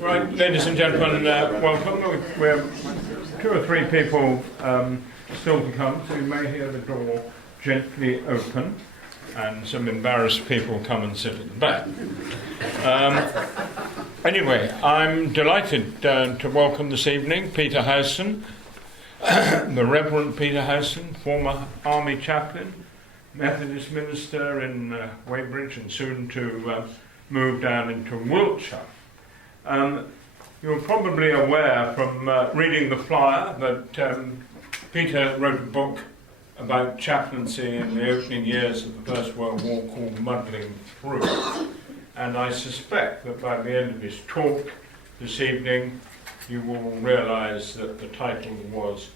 Right, ladies and gentlemen, welcome. We're 2 or 3 people still to come, so you may hear the door gently open and some embarrassed people come and sit at the back. Anyway, I'm delighted to welcome this evening Peter Howson, the Reverend Peter Howson, former Army Chaplain, Methodist minister in Weybridge, and soon to move down into Wiltshire. You're probably aware from reading the flyer that Peter wrote a book about chaplaincy in the opening years of the First World War called Muddling Through. And I suspect that by the end of his talk this evening, you will realise that the title was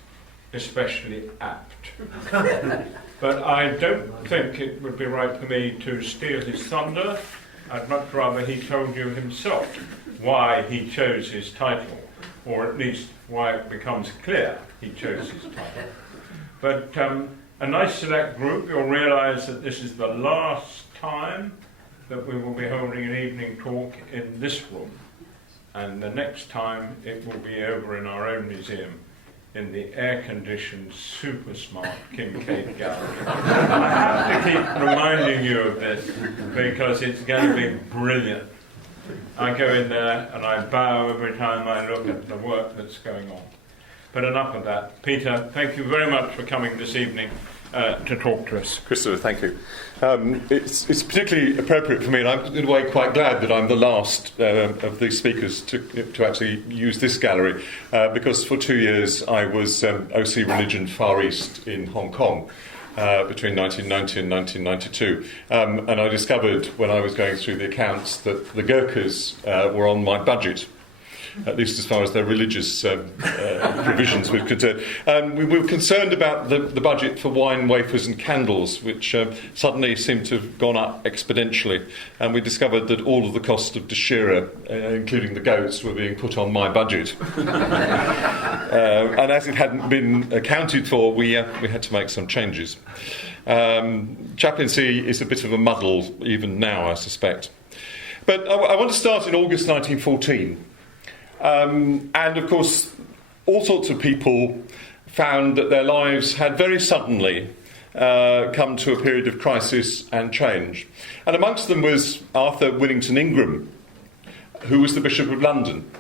especially apt. But I don't think it would be right for me to steal his thunder. I'd much rather he told you himself why he chose his title, or at least why it becomes clear he chose his title. But a nice select group. You'll realise that this is the last time that we will be holding an evening talk in this room, and the next time it will be over in our own museum in the air-conditioned, super smart Kincaid Gallery. I have to keep reminding you of this because it's going to be brilliant. I go in there and I bow every time I look at the work that's going on. But enough of that. Peter, thank you very much for coming this evening to talk to us. Christopher, thank you. It's particularly appropriate for me, and I'm in a way quite glad that I'm the last of these speakers to actually use this gallery, because for 2 years I was OC Religion Far East in Hong Kong between 1990 and 1992. And I discovered when I was going through the accounts that the GURKHAs were on my budget, at least as far as their religious provisions were concerned. We were concerned about the budget for wine, wafers and candles, which suddenly seemed to have gone up exponentially. And we discovered that all of the cost of Dashira, including the goats, were being put on my budget. And as it hadn't been accounted for, we had to make some changes. Chaplaincy is a bit of a muddle even now, I suspect. But I want to start in August 1914. And of course, all sorts of people found that their lives had very suddenly come to a period of crisis and change. And amongst them was Arthur Willington Ingram, who was the Bishop of London.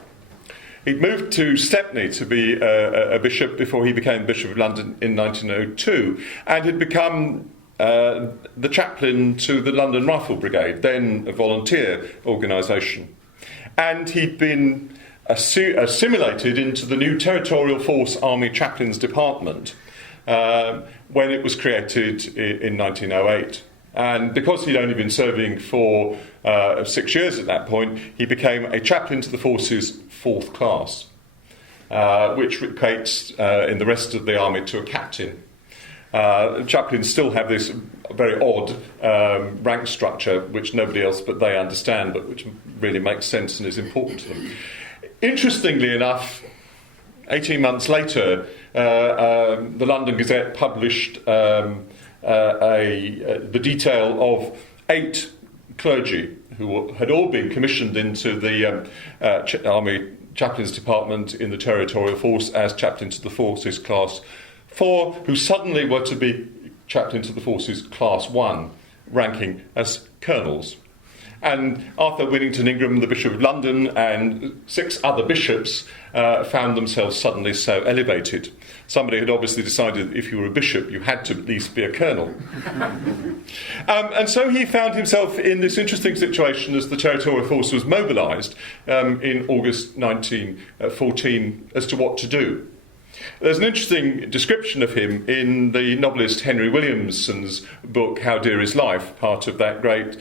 He'd moved to Stepney to be a bishop before he became Bishop of London in 1902, and had become the chaplain to the London Rifle Brigade, then a volunteer organisation. And he'd been assimilated into the new Territorial Force Army Chaplains Department when it was created in 1908. And because he'd only been serving for 6 years at that point, he became a chaplain to the force's 4th class, which equates in the rest of the army to a captain. Chaplains still have this very odd rank structure, which nobody else but they understand, but which really makes sense and is important to them. Interestingly enough, 18 months later, the London Gazette published the detail of 8 clergy who had all been commissioned into the Army Chaplains Department in the Territorial Force as chaplain to the Forces Class 4, who suddenly were to be chaplain to the Forces Class 1, ranking as colonels. And Arthur Willington Ingram, the Bishop of London, and 6 other bishops found themselves suddenly so elevated. Somebody had obviously decided that if you were a bishop, you had to at least be a colonel. And so he found himself in this interesting situation as the Territorial Force was mobilised in August 1914 as to what to do. There's an interesting description of him in the novelist Henry Williamson's book, How Dear Is Life, part of that great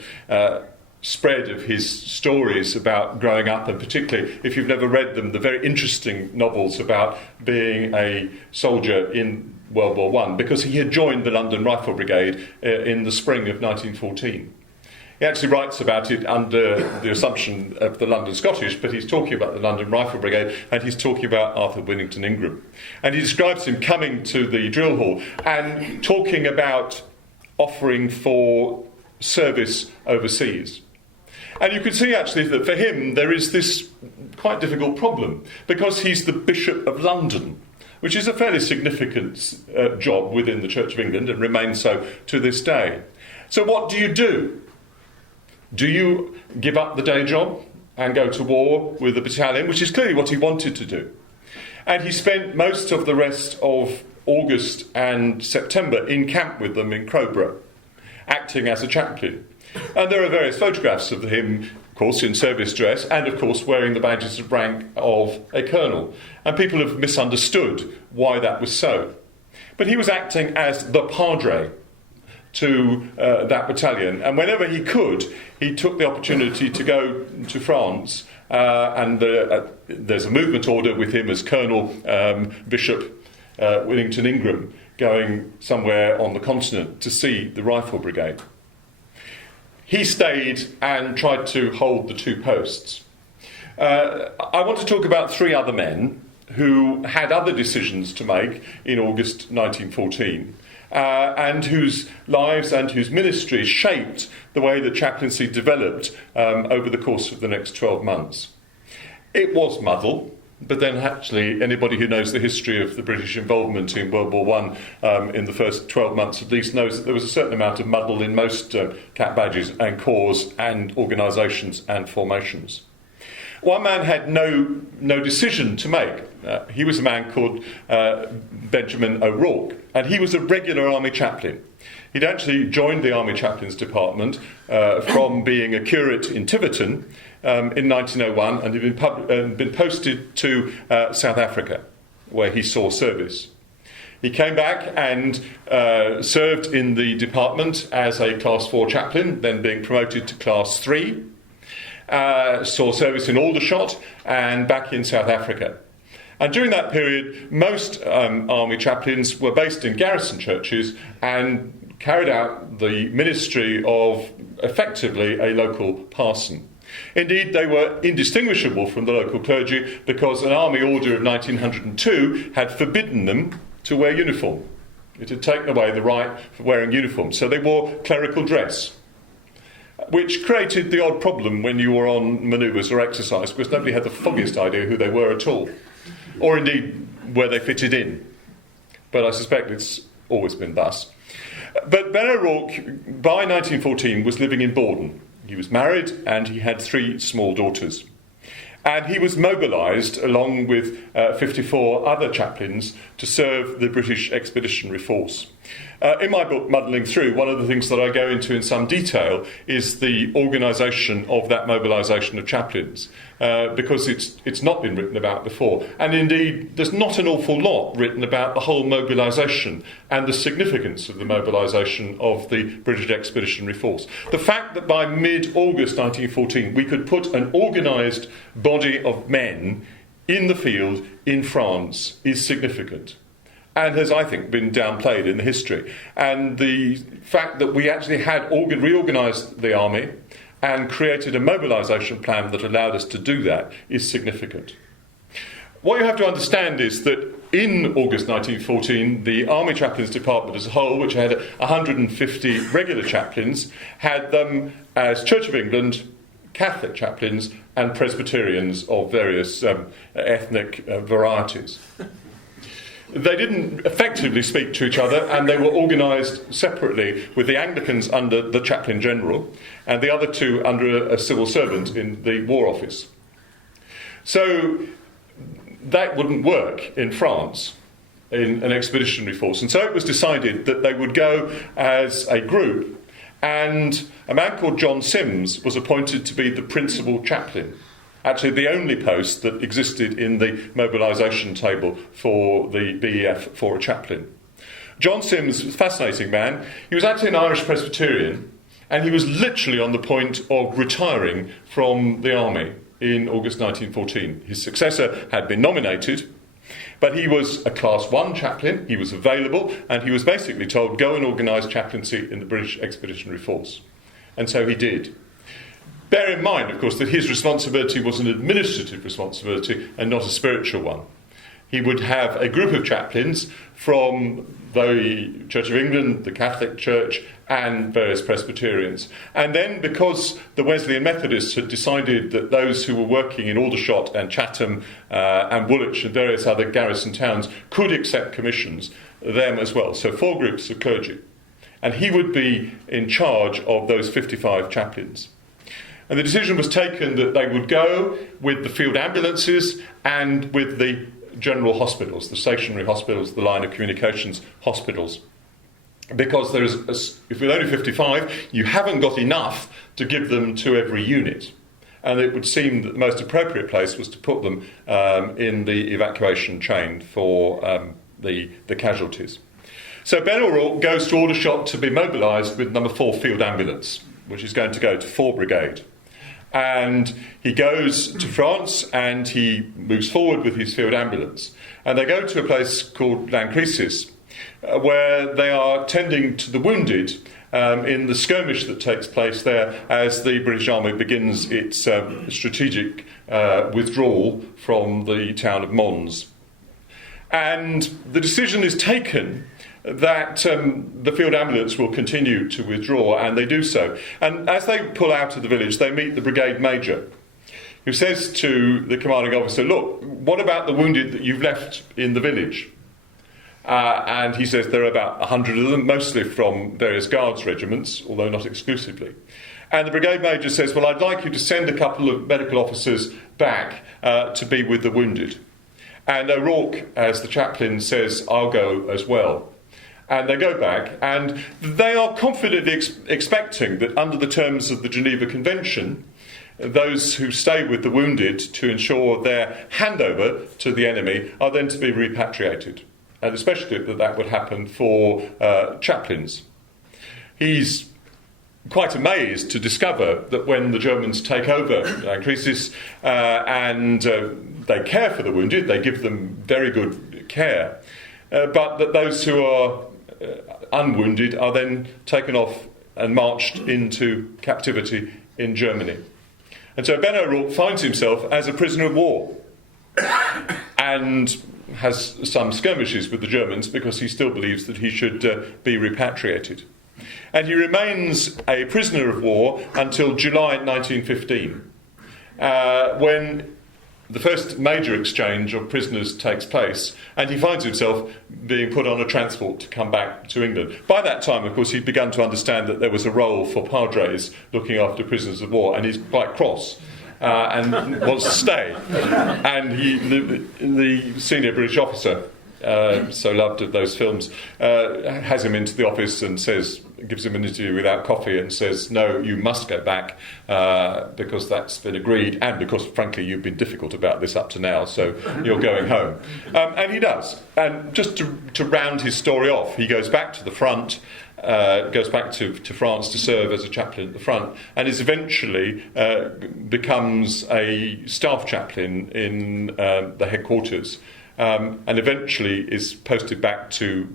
spread of his stories about growing up, and particularly, if you've never read them, the very interesting novels about being a soldier in World War I, because he had joined the London Rifle Brigade in the spring of 1914. He actually writes about it under the assumption of the London Scottish, but he's talking about the London Rifle Brigade, and he's talking about Arthur Willington Ingram. And he describes him coming to the drill hall and talking about offering for service overseas. And you can see actually that for him there is this quite difficult problem, because he's the Bishop of London, which is a fairly significant job within the Church of England and remains so to this day. So what do you do? Do you give up the day job and go to war with the battalion, which is clearly what he wanted to do? And he spent most of the rest of August and September in camp with them in Crowborough, acting as a chaplain. And there are various photographs of him, of course, in service dress, and of course wearing the badges of rank of a colonel. And people have misunderstood why that was so. But he was acting as the padre to that battalion, and whenever he could, he took the opportunity to go to France, and there's a movement order with him as Colonel Bishop Willington Ingram, going somewhere on the continent to see the Rifle Brigade. He stayed and tried to hold the two posts. I want to talk about three other men who had other decisions to make in August 1914, and whose lives and whose ministries shaped the way that chaplaincy developed over the course of the next 12 months. It was muddle, but then actually anybody who knows the history of the British involvement in World War I in the first 12 months at least knows that there was a certain amount of muddle in most cap badges and corps and organisations and formations. One man had no decision to make. He was a man called Benjamin O'Rourke, and he was a regular Army chaplain. He'd actually joined the Army Chaplains Department from being a curate in Tiverton in 1901, and had been posted to South Africa, where he saw service. He came back and served in the department as a Class 4 chaplain, then being promoted to Class 3. Saw service in Aldershot and back in South Africa. And during that period, most army chaplains were based in garrison churches and carried out the ministry of effectively a local parson. Indeed, they were indistinguishable from the local clergy because an army order of 1902 had forbidden them to wear uniform. It had taken away the right for wearing uniform, so they wore clerical dress, which created the odd problem when you were on manoeuvres or exercise, because nobody had the foggiest idea who they were at all, or indeed where they fitted in. But I suspect it's always been thus. But Ben O'Rourke, by 1914, was living in Borden. He was married and he had 3 small daughters. And he was mobilised, along with 54 other chaplains, to serve the British Expeditionary Force. In my book, Muddling Through, one of the things that I go into in some detail is the organisation of that mobilisation of chaplains, because it's not been written about before. And indeed, there's not an awful lot written about the whole mobilisation and the significance of the mobilisation of the British Expeditionary Force. The fact that by mid-August 1914 we could put an organised body of men in the field in France is significant, and has, I think, been downplayed in the history. And the fact that we actually had reorganised the army and created a mobilisation plan that allowed us to do that is significant. What you have to understand is that in August 1914, the Army Chaplains Department as a whole, which had 150 regular chaplains, had them as Church of England, Catholic chaplains and Presbyterians of various ethnic varieties. They didn't effectively speak to each other, and they were organised separately, with the Anglicans under the Chaplain General and the other 2 under a civil servant in the War Office. So that wouldn't work in France in an expeditionary force, and so it was decided that they would go as a group, and a man called John Sims was appointed to be the principal chaplain. Actually, the only post that existed in the mobilisation table for the BEF for a chaplain. John Sims was a fascinating man. He was actually an Irish Presbyterian, and he was literally on the point of retiring from the army in August 1914. His successor had been nominated, but he was a Class 1 chaplain, he was available, and he was basically told, go and organise chaplaincy in the British Expeditionary Force. And so he did. Bear in mind, of course, that his responsibility was an administrative responsibility and not a spiritual one. he would have a group of chaplains from the Church of England, the Catholic Church, and various Presbyterians. And then, because the Wesleyan Methodists had decided that those who were working in Aldershot and Chatham and Woolwich and various other garrison towns could accept commissions, them as well. So 4 groups of clergy. And he would be in charge of those 55 chaplains. And the decision was taken that they would go with the field ambulances and with the general hospitals, the stationary hospitals, the line of communications hospitals. Because if with only 55, you haven't got enough to give them to every unit. And it would seem that the most appropriate place was to put them in the evacuation chain for the casualties. So Ben O'Rourke goes to Aldershot to be mobilised with number 4 field ambulance, which is going to go to 4 Brigade. And he goes to France and he moves forward with his field ambulance. And they go to a place called Lancresis, where they are tending to the wounded in the skirmish that takes place there as the British Army begins its strategic withdrawal from the town of Mons. And the decision is taken that the field ambulance will continue to withdraw, and they do so. And as they pull out of the village, they meet the brigade major, who says to the commanding officer, "Look, what about the wounded that you've left in the village?" And he says there are about 100 of them, mostly from various guards regiments, although not exclusively. And the brigade major says, "Well, I'd like you to send a couple of medical officers back to be with the wounded." And O'Rourke, as the chaplain, says, "I'll go as well." And they go back, and they are confidently expecting that under the terms of the Geneva Convention, those who stay with the wounded to ensure their handover to the enemy are then to be repatriated. And especially that would happen for chaplains. He's quite amazed to discover that when the Germans take over Lancresis and they care for the wounded, they give them very good care, but that those who are unwounded are then taken off and marched into captivity in Germany. And so Ben O'Rourke finds himself as a prisoner of war and has some skirmishes with the Germans because he still believes that he should be repatriated. And he remains a prisoner of war until July 1915, when the first major exchange of prisoners takes place, and he finds himself being put on a transport to come back to England. By that time, of course, he'd begun to understand that there was a role for padres looking after prisoners of war, and he's quite cross and wants to stay. And the senior British officer, so loved of those films, has him into the office and gives him an interview without coffee and says, "No, you must go back because that's been agreed, and because, frankly, you've been difficult about this up to now, so you're going home." And he does. And just to round his story off, he goes back to the front, goes back to France to serve as a chaplain at the front, and is eventually becomes a staff chaplain in the headquarters. And eventually is posted back to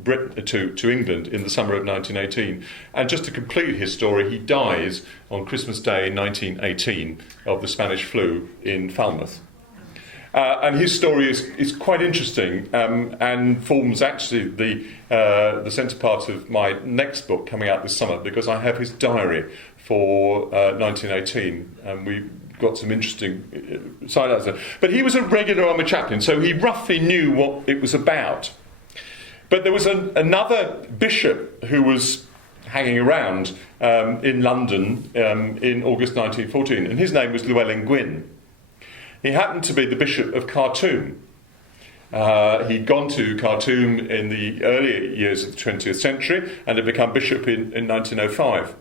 England in the summer of 1918. And just to complete his story, he dies on Christmas Day 1918 of the Spanish flu in Falmouth. And his story is quite interesting and forms actually the centre part of my next book coming out this summer, because I have his diary for 1918, and we got some interesting side outs there. But he was a regular Army chaplain, so he roughly knew what it was about. But there was another bishop who was hanging around in London in August 1914, and his name was Llewellyn Gwyn. He happened to be the Bishop of Khartoum. He'd gone to Khartoum in the earlier years of the 20th century and had become bishop in 1905.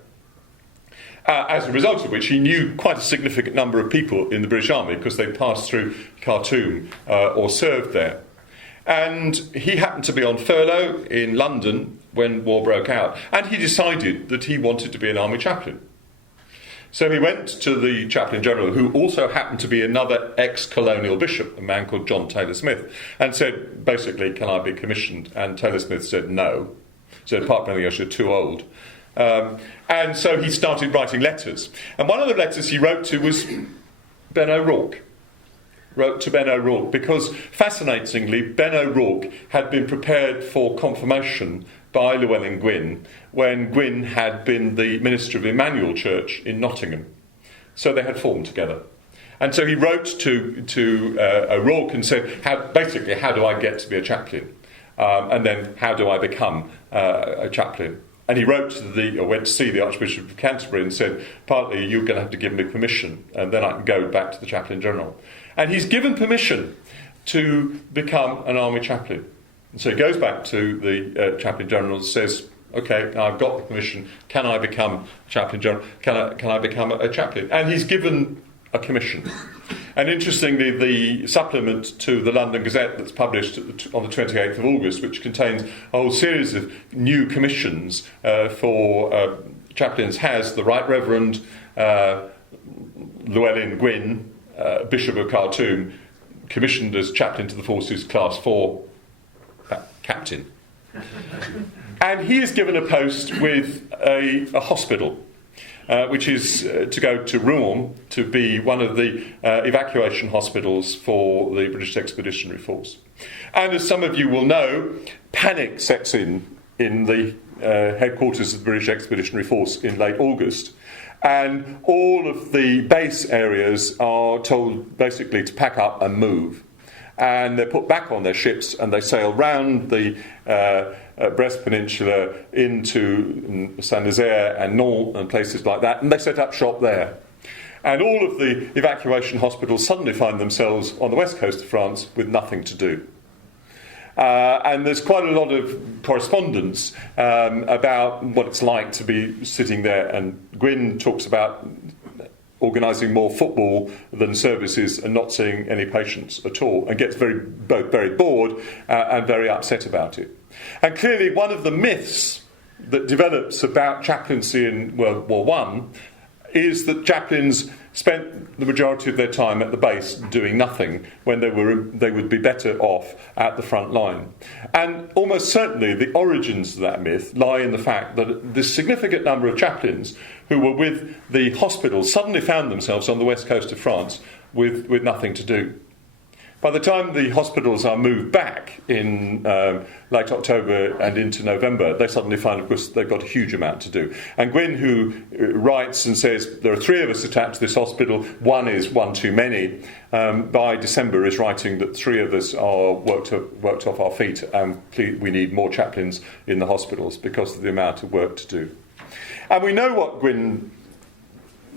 As a result of which he knew quite a significant number of people in the British Army because they passed through Khartoum or served there. And he happened to be on furlough in London when war broke out, and he decided that he wanted to be an army chaplain. So he went to the Chaplain General, who also happened to be another ex-colonial bishop, a man called John Taylor Smith, and said, basically, "Can I be commissioned?" And Taylor Smith said no. Said, "Partly because you're too old." And so he started writing letters. And one of the letters he wrote to was Ben O'Rourke. wrote to Ben O'Rourke because, fascinatingly, Ben O'Rourke had been prepared for confirmation by Llewellyn Gwyn when Gwyn had been the minister of Emmanuel Church in Nottingham. So they had formed together. And so he wrote to O'Rourke and said, how do I get to be a chaplain? And then how do I become a chaplain? And he went to see the Archbishop of Canterbury and said, partly you're going to have to give me permission, and then I can go back to the Chaplain General. And he's given permission to become an army chaplain. And so he goes back to the Chaplain General and says, OK, now I've got the permission, can I become Chaplain General? Can I become a chaplain? And he's given a commission. And interestingly, the supplement to the London Gazette that's published on the 28th of August, which contains a whole series of new commissions for chaplains, has the Right Reverend Llewellyn Gwyn, Bishop of Khartoum, commissioned as chaplain to the forces, Class 4, captain. And he is given a post with a hospital, which is to go to Rouen to be one of the evacuation hospitals for the British Expeditionary Force. And as some of you will know, panic sets in the headquarters of the British Expeditionary Force in late August. And all of the base areas are told basically to pack up and move. And they're put back on their ships and they sail round the Brest Peninsula into Saint-Nazaire and Nantes and places like that, and they set up shop there. And all of the evacuation hospitals suddenly find themselves on the west coast of France with nothing to do. And there's quite a lot of correspondence about what it's like to be sitting there, and Gwyn talks about organising more football than services and not seeing any patients at all, and gets both very bored and very upset about it. And clearly one of the myths that develops about chaplaincy in World War I is that chaplains spent the majority of their time at the base doing nothing when they would be better off at the front line. And almost certainly the origins of that myth lie in the fact that this significant number of chaplains who were with the hospitals suddenly found themselves on the west coast of France with nothing to do. By the time the hospitals are moved back in late October and into November, they suddenly find, of course, they've got a huge amount to do. And Gwyn, who writes and says, there are 3 of us attached to this hospital, one is one too many, by December is writing that 3 of us are worked off our feet, and we need more chaplains in the hospitals because of the amount of work to do. And we know what Gwyn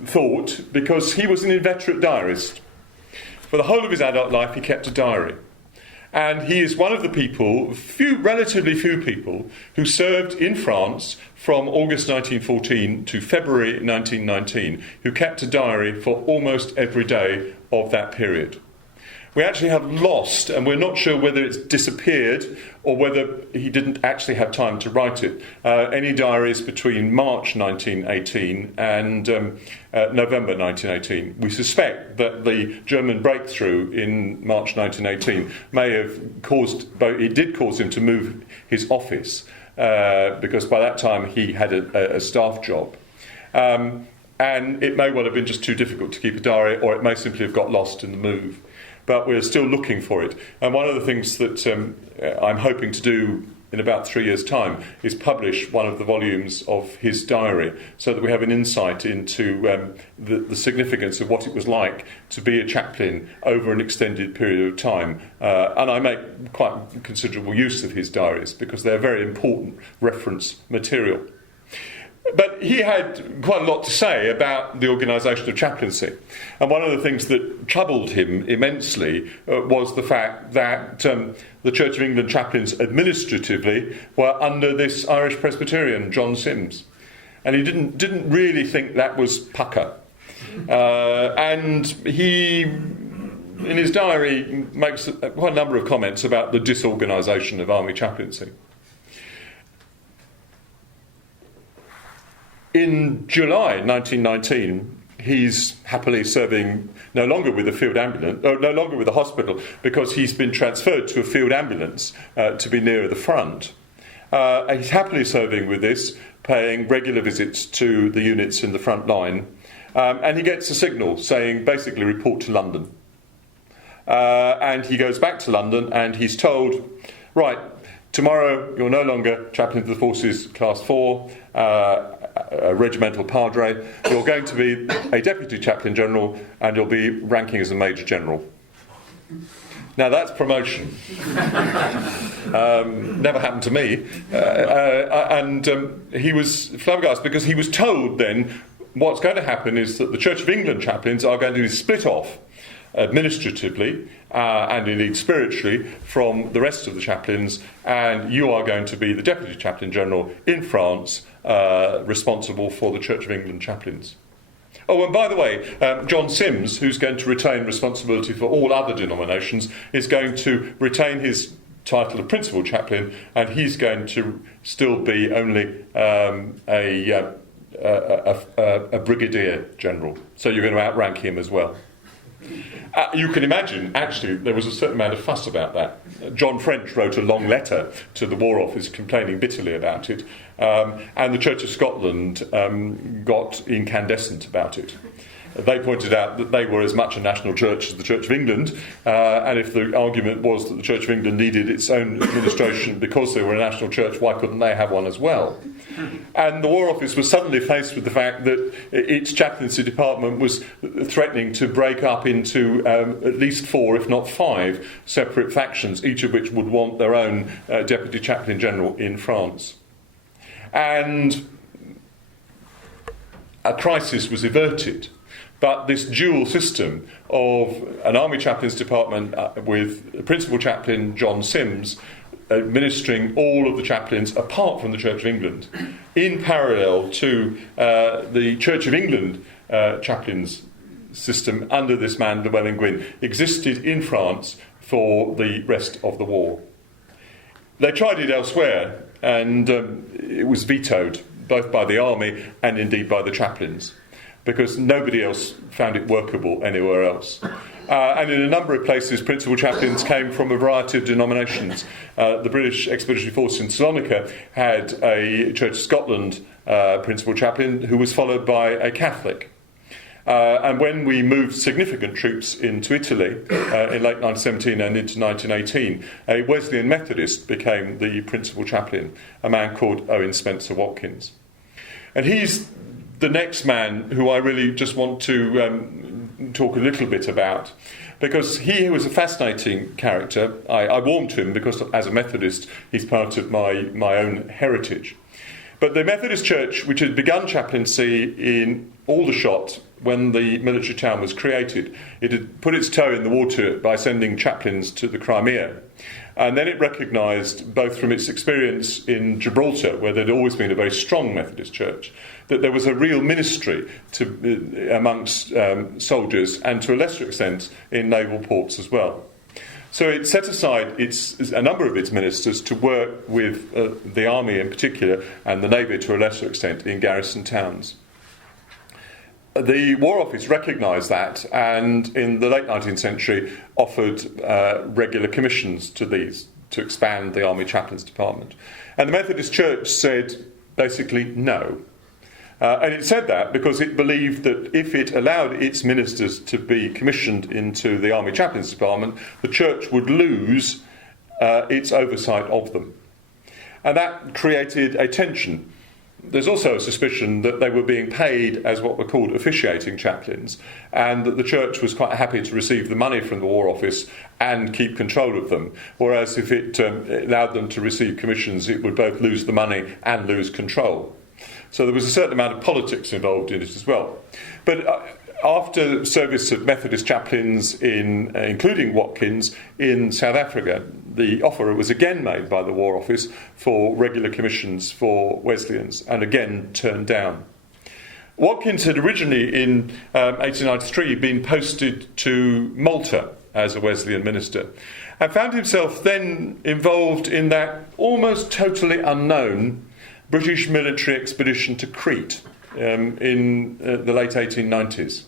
thought because he was an inveterate diarist. For the whole of his adult life, he kept a diary. And he is one of the people, relatively few people, who served in France from August 1914 to February 1919, who kept a diary for almost every day of that period. We actually have lost, and we're not sure whether it's disappeared or whether he didn't actually have time to write it, any diaries between March 1918 and November 1918. We suspect that the German breakthrough in March 1918 may have it did cause him to move his office, because by that time he had a staff job. And it may well have been just too difficult to keep a diary, or it may simply have got lost in the move. But we're still looking for it. And one of the things that I'm hoping to do in about 3 years' time is publish one of the volumes of his diary so that we have an insight into the significance of what it was like to be a chaplain over an extended period of time. And I make quite considerable use of his diaries because they're very important reference material. But he had quite a lot to say about the organisation of chaplaincy. And one of the things that troubled him immensely was the fact that the Church of England chaplains administratively were under this Irish Presbyterian, John Sims. And he didn't really think that was pucker. And he, in his diary, makes quite a number of comments about the disorganisation of army chaplaincy. In July 1919, he's happily serving no longer with the hospital, because he's been transferred to a field ambulance to be nearer the front. He's happily serving with this, paying regular visits to the units in the front line, and he gets a signal saying, basically, report to London. and he goes back to London, and he's told, right, tomorrow you're no longer Chaplain of the Forces Class 4, a regimental padre. You're going to be a Deputy Chaplain General, and you'll be ranking as a Major General. Now that's promotion. Never happened to me. He was flabbergasted because he was told then what's going to happen is that the Church of England chaplains are going to be split off administratively and indeed spiritually from the rest of the chaplains, and you are going to be the Deputy Chaplain General in France, responsible for the Church of England chaplains. Oh, and by the way, John Sims, who's going to retain responsibility for all other denominations, is going to retain his title of Principal Chaplain, and he's going to still be only a Brigadier General. So you're going to outrank him as well. You can imagine, actually, there was a certain amount of fuss about that. John French wrote a long letter to the War Office complaining bitterly about it, and the Church of Scotland got incandescent about it. They pointed out that they were as much a national church as the Church of England, and if the argument was that the Church of England needed its own administration because they were a national church, why couldn't they have one as well? And the War Office was suddenly faced with the fact that its chaplaincy department was threatening to break up into at least 4, if not 5, separate factions, each of which would want their own Deputy Chaplain General in France. And a crisis was averted. But this dual system of an Army Chaplains department with Principal Chaplain John Sims administering all of the chaplains apart from the Church of England, in parallel to the Church of England chaplains system under this man Llewellyn Gwyn, existed in France for the rest of the war. They tried it elsewhere, and it was vetoed both by the army and indeed by the chaplains, because nobody else found it workable anywhere else. And in a number of places, principal chaplains came from a variety of denominations. The British Expeditionary Force in Salonika had a Church of Scotland principal chaplain who was followed by a Catholic. And when we moved significant troops into Italy in late 1917 and into 1918, a Wesleyan Methodist became the principal chaplain, a man called Owen Spencer Watkins. And he's the next man who I really just want to talk a little bit about, because he was a fascinating character. I warmed to him because, as a Methodist, he's part of my own heritage. But the Methodist Church, which had begun chaplaincy in Aldershot when the military town was created, it had put its toe in the water by sending chaplains to the Crimea. And then it recognised, both from its experience in Gibraltar, where there'd always been a very strong Methodist church, that there was a real ministry amongst soldiers, and to a lesser extent in naval ports as well. So it set aside a number of its ministers to work with the army in particular, and the navy to a lesser extent, in garrison towns. The War Office recognised that, and in the late 19th century offered regular commissions to these to expand the Army Chaplains Department. And the Methodist Church said basically no. And it said that because it believed that if it allowed its ministers to be commissioned into the Army Chaplains Department, the church would lose its oversight of them. And that created a tension. There's also a suspicion that they were being paid as what were called officiating chaplains, and that the church was quite happy to receive the money from the War Office and keep control of them, whereas if it allowed them to receive commissions, it would both lose the money and lose control. So there was a certain amount of politics involved in it as well. But after service of Methodist chaplains, including Watkins, in South Africa, the offer was again made by the War Office for regular commissions for Wesleyans, and again turned down. Watkins had originally, in 1893, been posted to Malta as a Wesleyan minister, and found himself then involved in that almost totally unknown British military expedition to Crete in the late 1890s.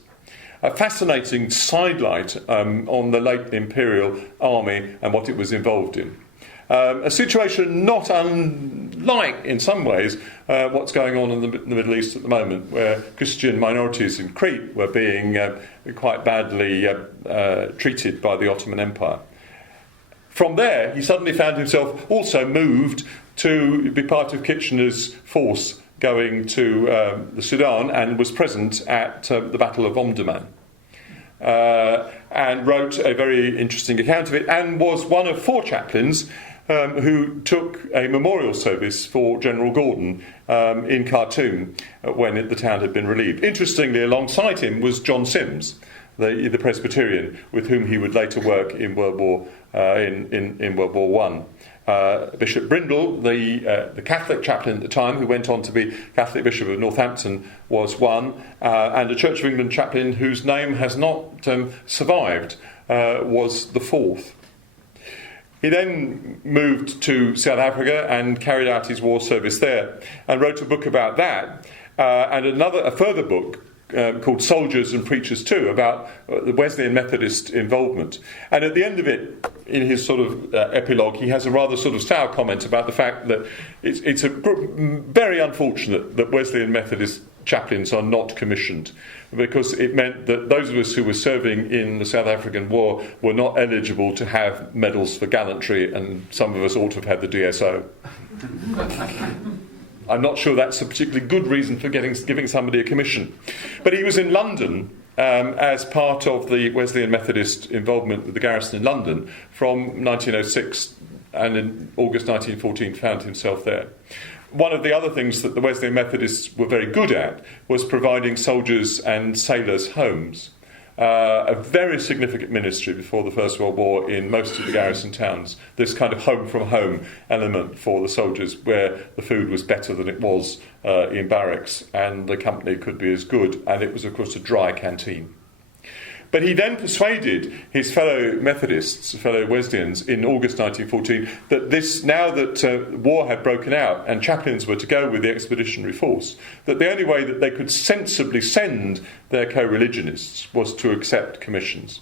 A fascinating sidelight on the late Imperial Army and what it was involved in. A situation not unlike, in some ways, what's going on in the Middle East at the moment, where Christian minorities in Crete were being quite badly treated by the Ottoman Empire. From there, he suddenly found himself also moved to be part of Kitchener's force going to the Sudan, and was present at the Battle of Omdurman. And wrote a very interesting account of it, and was one of 4 chaplains who took a memorial service for General Gordon in Khartoum when the town had been relieved. Interestingly, alongside him was John Sims, the Presbyterian, with whom he would later work in World War One. Bishop Brindle, the Catholic chaplain at the time, who went on to be Catholic Bishop of Northampton, was one, and a Church of England chaplain whose name has not survived was the 4th. He then moved to South Africa and carried out his war service there, and wrote a book about that, and a further book called Soldiers and Preachers Too, about the Wesleyan Methodist involvement. And at the end of it, in his sort of epilogue, he has a rather sort of sour comment about the fact that it's very unfortunate that Wesleyan Methodist chaplains are not commissioned, because it meant that those of us who were serving in the South African War were not eligible to have medals for gallantry, and some of us ought to have had the DSO. I'm not sure that's a particularly good reason for giving somebody a commission. But he was in London as part of the Wesleyan Methodist involvement with the garrison in London from 1906, and in August 1914 found himself there. One of the other things that the Wesleyan Methodists were very good at was providing soldiers and sailors homes. A very significant ministry before the First World War in most of the garrison towns. This kind of home-from-home element for the soldiers, where the food was better than it was in barracks, and the company could be as good, and it was, of course, a dry canteen. But he then persuaded his fellow Methodists, fellow Wesleyans, in August 1914, that now that war had broken out and chaplains were to go with the expeditionary force, that the only way that they could sensibly send their co-religionists was to accept commissions.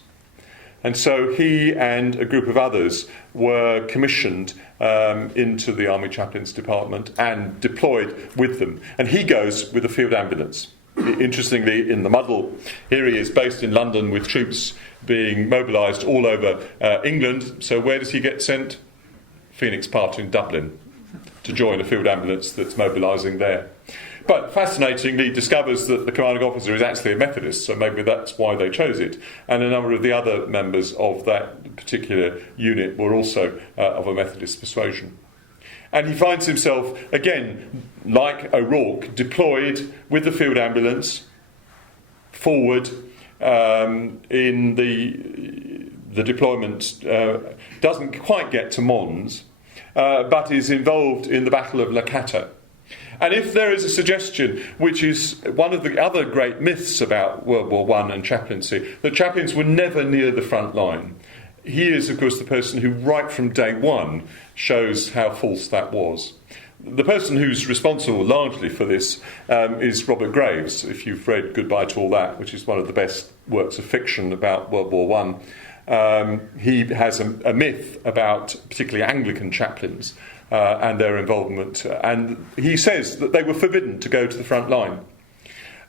And so he and a group of others were commissioned into the Army Chaplains Department and deployed with them. And he goes with a field ambulance. Interestingly, in the muddle, here he is based in London with troops being mobilised all over England. So where does he get sent? Phoenix Park in Dublin, to join a field ambulance that's mobilising there. But fascinatingly, discovers that the commanding officer is actually a Methodist, so maybe that's why they chose it. And a number of the other members of that particular unit were also of a Methodist persuasion. And he finds himself, again, like O'Rourke, deployed with the field ambulance forward in the deployment. Doesn't quite get to Mons, but is involved in the Battle of Cateau. And if there is a suggestion, which is one of the other great myths about World War I and chaplaincy, that chaplains were never near the front line, he is, of course, the person who, right from day one, shows how false that was. The person who's responsible largely for this is Robert Graves, if you've read Goodbye to All That, which is one of the best works of fiction about World War I. He has a myth about particularly Anglican chaplains and their involvement, and he says that they were forbidden to go to the front line.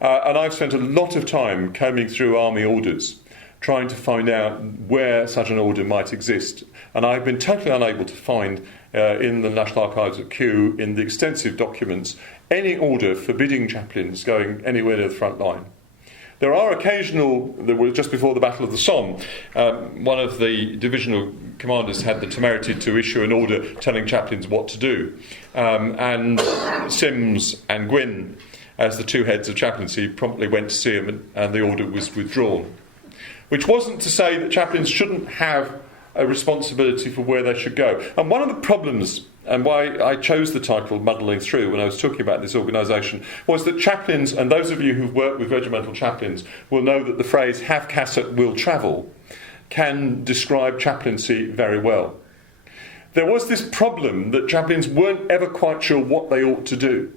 And I've spent a lot of time combing through army orders, trying to find out where such an order might exist. And I've been totally unable to find in the National Archives at Kew, in the extensive documents, any order forbidding chaplains going anywhere near the front line. There are there were just before the Battle of the Somme, one of the divisional commanders had the temerity to issue an order telling chaplains what to do. And Sims and Gwynn, as the two heads of chaplaincy, promptly went to see him, and the order was withdrawn. Which wasn't to say that chaplains shouldn't have a responsibility for where they should go. And one of the problems, and why I chose the title Muddling Through when I was talking about this organisation, was that chaplains, and those of you who've worked with regimental chaplains will know that the phrase "have cassock, will travel" can describe chaplaincy very well. There was this problem that chaplains weren't ever quite sure what they ought to do.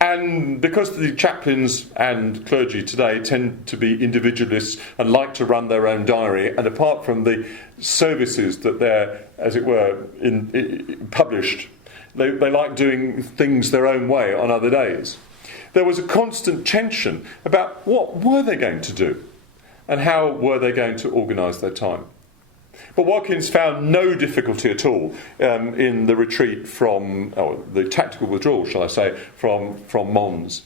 And because the chaplains and clergy today tend to be individualists and like to run their own diary, and apart from the services that they're, as it were, published, they like doing things their own way on other days. There was a constant tension about what were they going to do and how were they going to organise their time. But Watkins found no difficulty at all in the retreat from, or the tactical withdrawal, shall I say, from Mons.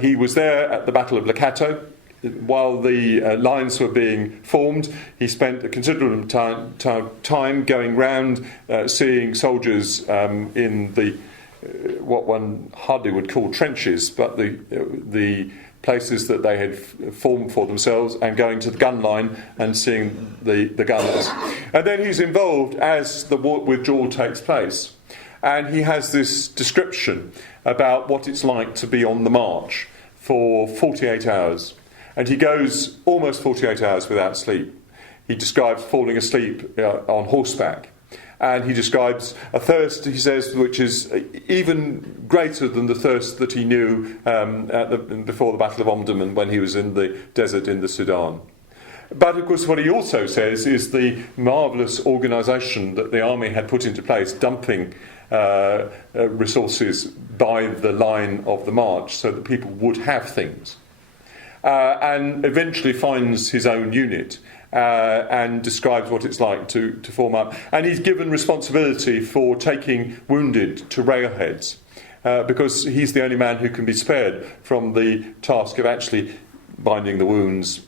He was there at the Battle of Cateau. While the lines were being formed, he spent a considerable time going round, seeing soldiers in the what one hardly would call trenches, but the places that they had formed for themselves, and going to the gun line and seeing the gunners. And then he's involved as the withdrawal takes place. And he has this description about what it's like to be on the march for 48 hours. And he goes almost 48 hours without sleep. He describes falling asleep on horseback. And he describes a thirst, he says, which is even greater than the thirst that he knew before the Battle of Omdurman when he was in the desert in the Sudan. But, of course, what he also says is the marvellous organisation that the army had put into place, dumping resources by the line of the march so that people would have things. And eventually finds his own unit. And describes what it's like to form up. And he's given responsibility for taking wounded to railheads, because he's the only man who can be spared from the task of actually binding the wounds,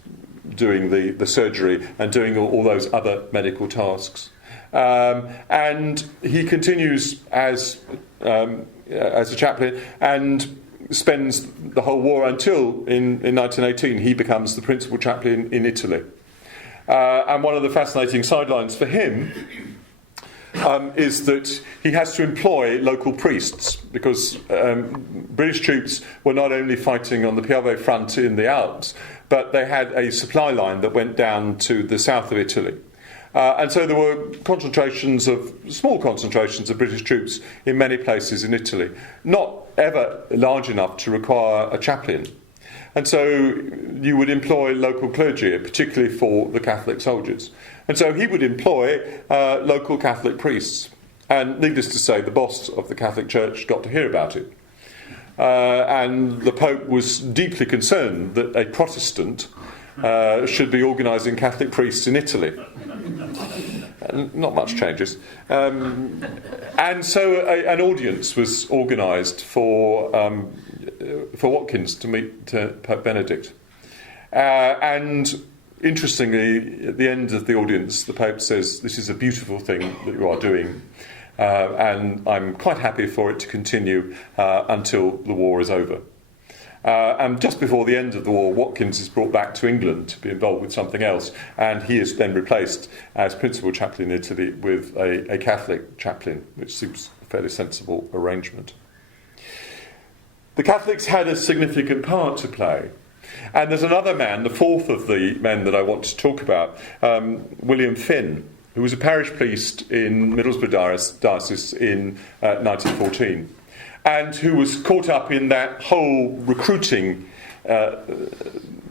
doing the surgery, and doing all those other medical tasks. And he continues as a chaplain and spends the whole war until in 1918 he becomes the principal chaplain in Italy. And one of the fascinating sidelines for him is that he has to employ local priests, because British troops were not only fighting on the Piave front in the Alps, but they had a supply line that went down to the south of Italy. And so there were small concentrations of British troops in many places in Italy, not ever large enough to require a chaplain. And so you would employ local clergy, particularly for the Catholic soldiers. And so he would employ local Catholic priests. And needless to say, the boss of the Catholic Church got to hear about it. And the Pope was deeply concerned that a Protestant should be organising Catholic priests in Italy. Not much changes. And so an audience was organised for Watkins to meet Pope Benedict. And interestingly, at the end of the audience, the Pope says, "This is a beautiful thing that you are doing, and I'm quite happy for it to continue until the war is over." And just before the end of the war, Watkins is brought back to England to be involved with something else, and he is then replaced as principal chaplain in Italy with a Catholic chaplain, which seems a fairly sensible arrangement. The Catholics had a significant part to play. And there's another man, the fourth of the men that I want to talk about, William Finn, who was a parish priest in Middlesbrough Diocese in 1914, and who was caught up in that whole recruiting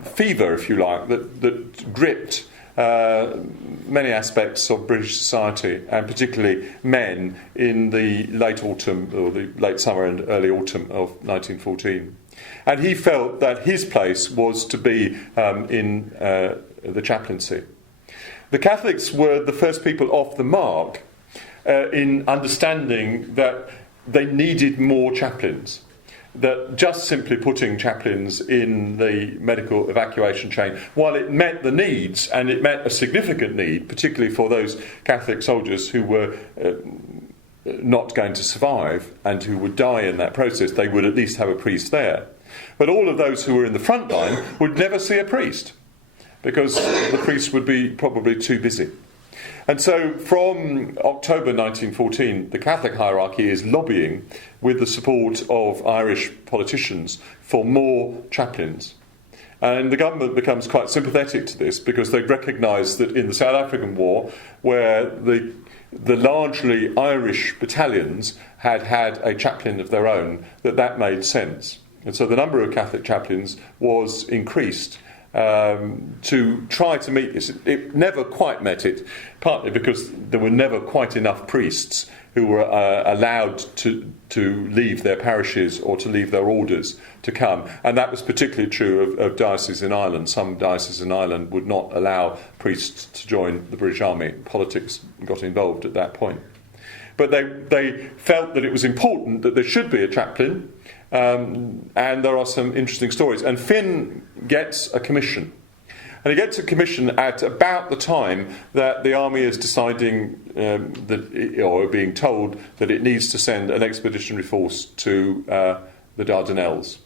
fever, if you like, that gripped many aspects of British society, and particularly men, in the late autumn, or the late summer and early autumn of 1914. And he felt that his place was to be in the chaplaincy. The Catholics were the first people off the mark in understanding that they needed more chaplains. That just simply putting chaplains in the medical evacuation chain, while it met the needs, and it met a significant need, particularly for those Catholic soldiers who were not going to survive and who would die in that process, they would at least have a priest there. But all of those who were in the front line would never see a priest, because the priest would be probably too busy. And so from October 1914, the Catholic hierarchy is lobbying with the support of Irish politicians for more chaplains. And the government becomes quite sympathetic to this, because they recognise that in the South African War, where the the largely Irish battalions had had a chaplain of their own, that made sense. And so the number of Catholic chaplains was increased to try to meet this. It never quite met it, partly because there were never quite enough priests who were allowed to leave their parishes or to leave their orders to come. And that was particularly true of dioceses in Ireland. Some dioceses in Ireland would not allow priests to join the British Army. Politics got involved at that point. But they felt that it was important that there should be a chaplain, and there are some interesting stories. And Finn gets a commission. And he gets a commission at about the time that the army is deciding or being told that it needs to send an expeditionary force to the Dardanelles.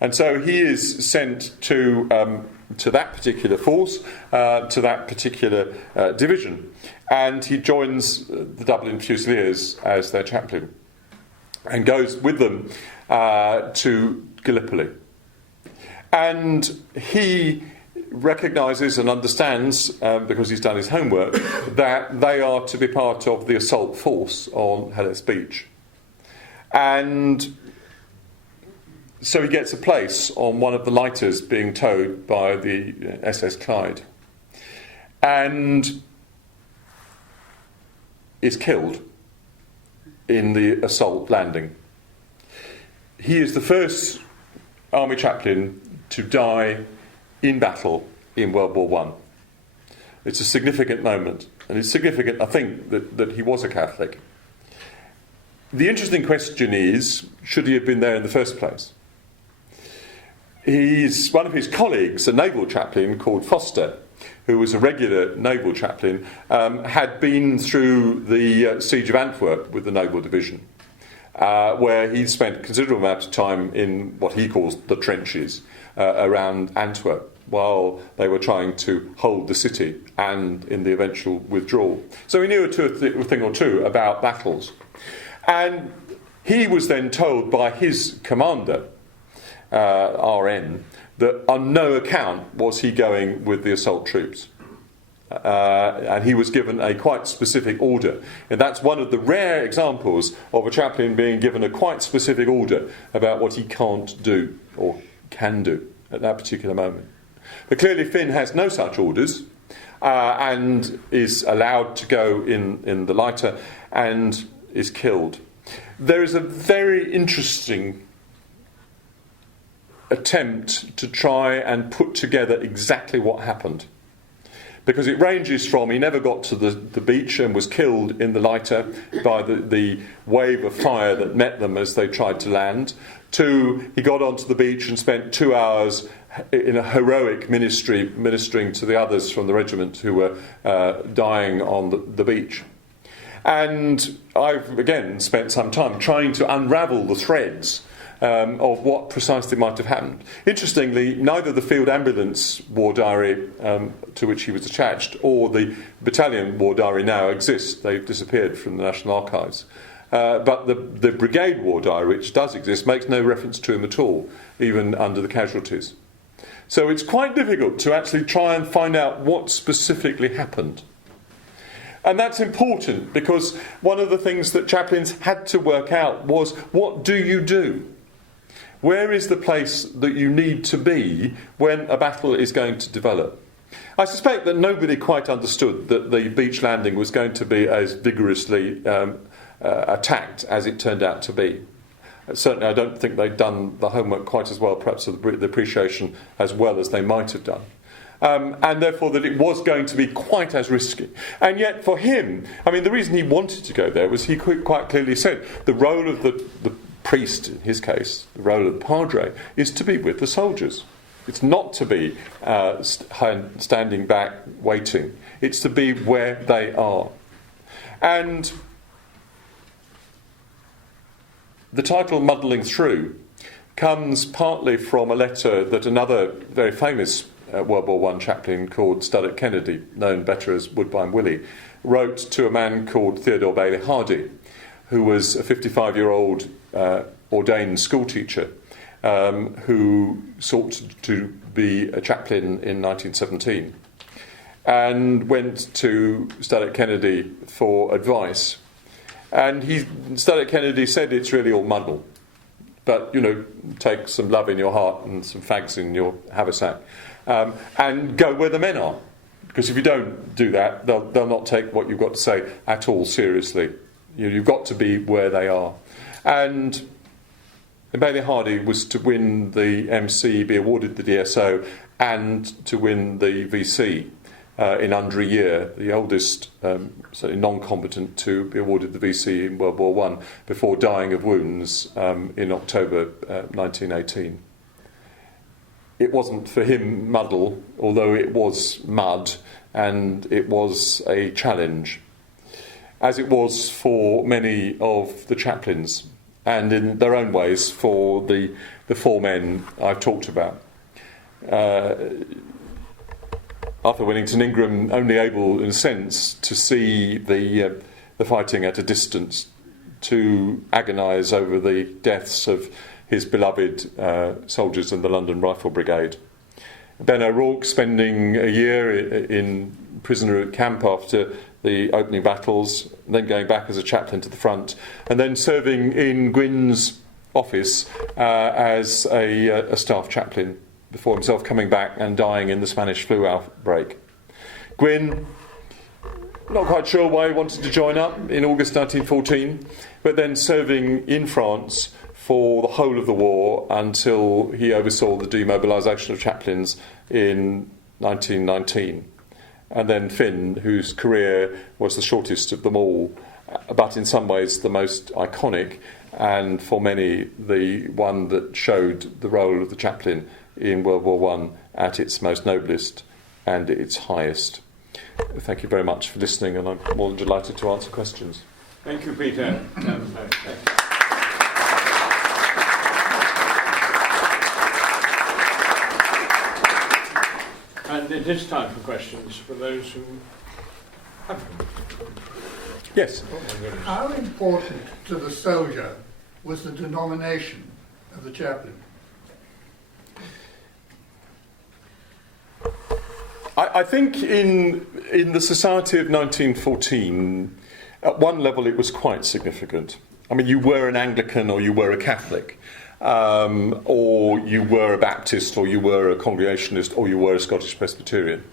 And so he is sent to that particular force, to that particular division. And he joins the Dublin Fusiliers as their chaplain and goes with them to Gallipoli. And he recognises and understands, because he's done his homework, that they are to be part of the assault force on Hellas Beach. And so he gets a place on one of the lighters being towed by the SS Clyde. And is killed in the assault landing. He is the first army chaplain to die in battle in World War I. It's a significant moment, and it's significant, I think, that he was a Catholic. The interesting question is, should he have been there in the first place? One of his colleagues, a naval chaplain called Foster, who was a regular naval chaplain, had been through the siege of Antwerp with the naval division, where he spent a considerable amount of time in what he calls the trenches around Antwerp, while they were trying to hold the city and in the eventual withdrawal. So he knew a thing or two about battles. And he was then told by his commander, RN, that on no account was he going with the assault troops. And he was given a quite specific order. And that's one of the rare examples of a chaplain being given a quite specific order about what he can't do or can do at that particular moment. But clearly Finn has no such orders and is allowed to go in the lighter and is killed. There is a very interesting attempt to try and put together exactly what happened. Because it ranges from he never got to the beach and was killed in the lighter by the wave of fire that met them as they tried to land, to he got onto the beach and spent 2 hours in a heroic ministering to the others from the regiment who were dying on the beach. And I've again spent some time trying to unravel the threads of what precisely might have happened. Interestingly, neither the field ambulance war diary to which he was attached or the battalion war diary now exist. They've disappeared from the National Archives. But the brigade war diary, which does exist, makes no reference to him at all, even under the casualties. So it's quite difficult to actually try and find out what specifically happened. And that's important because one of the things that chaplains had to work out was, what do you do? Where is the place that you need to be when a battle is going to develop? I suspect that nobody quite understood that the beach landing was going to be as vigorously attacked as it turned out to be. Certainly I don't think they'd done the homework quite as well, perhaps the appreciation as well as they might have done. And therefore that it was going to be quite as risky. And yet for him, I mean, the reason he wanted to go there was he quite clearly said the role of the priest, in his case, the role of the padre, is to be with the soldiers. It's not to be standing back waiting. It's to be where they are. And the title Muddling Through comes partly from a letter that another very famous World War I chaplain called Studart Kennedy, known better as Woodbine Willie, wrote to a man called Theodore Bailey Hardy, who was a 55-year-old ordained schoolteacher who sought to be a chaplain in 1917. and went to Stadet Kennedy for advice. And Stadet Kennedy said it's really all muddle. But, take some love in your heart and some fags in your haversack, and go where the men are. Because if you don't do that, they'll not take what you've got to say at all seriously. You've got to be where they are. And Bailey Hardy was to win the MC, be awarded the DSO, and to win the VC in under a year, the oldest certainly non-combatant to be awarded the VC in World War I before dying of wounds in October 1918. It wasn't for him muddle, although it was mud, and it was a challenge, as it was for many of the chaplains, and in their own ways for the four men I've talked about. Arthur Winnington Ingram only able, in a sense, to see the fighting at a distance, to agonise over the deaths of his beloved soldiers in the London Rifle Brigade. Ben O'Rourke spending a year in prisoner at camp after the opening battles, then going back as a chaplain to the front, and then serving in Gwyn's office as a staff chaplain, before himself coming back and dying in the Spanish flu outbreak. Gwyn, not quite sure why he wanted to join up in August 1914, but then serving in France for the whole of the war until he oversaw the demobilisation of chaplains in 1919. And then Finn, whose career was the shortest of them all, but in some ways the most iconic, and for many the one that showed the role of the chaplain in World War I at its most noblest and its highest. Thank you very much for listening, and I'm more than delighted to answer questions. Thank you, Peter. And it is time for questions for those who have them. Yes. How important to the soldier was the denomination of the chaplain? I think in the society of 1914, at one level it was quite significant. I mean, you were an Anglican or you were a Catholic, or you were a Baptist or you were a Congregationalist or you were a Scottish Presbyterian.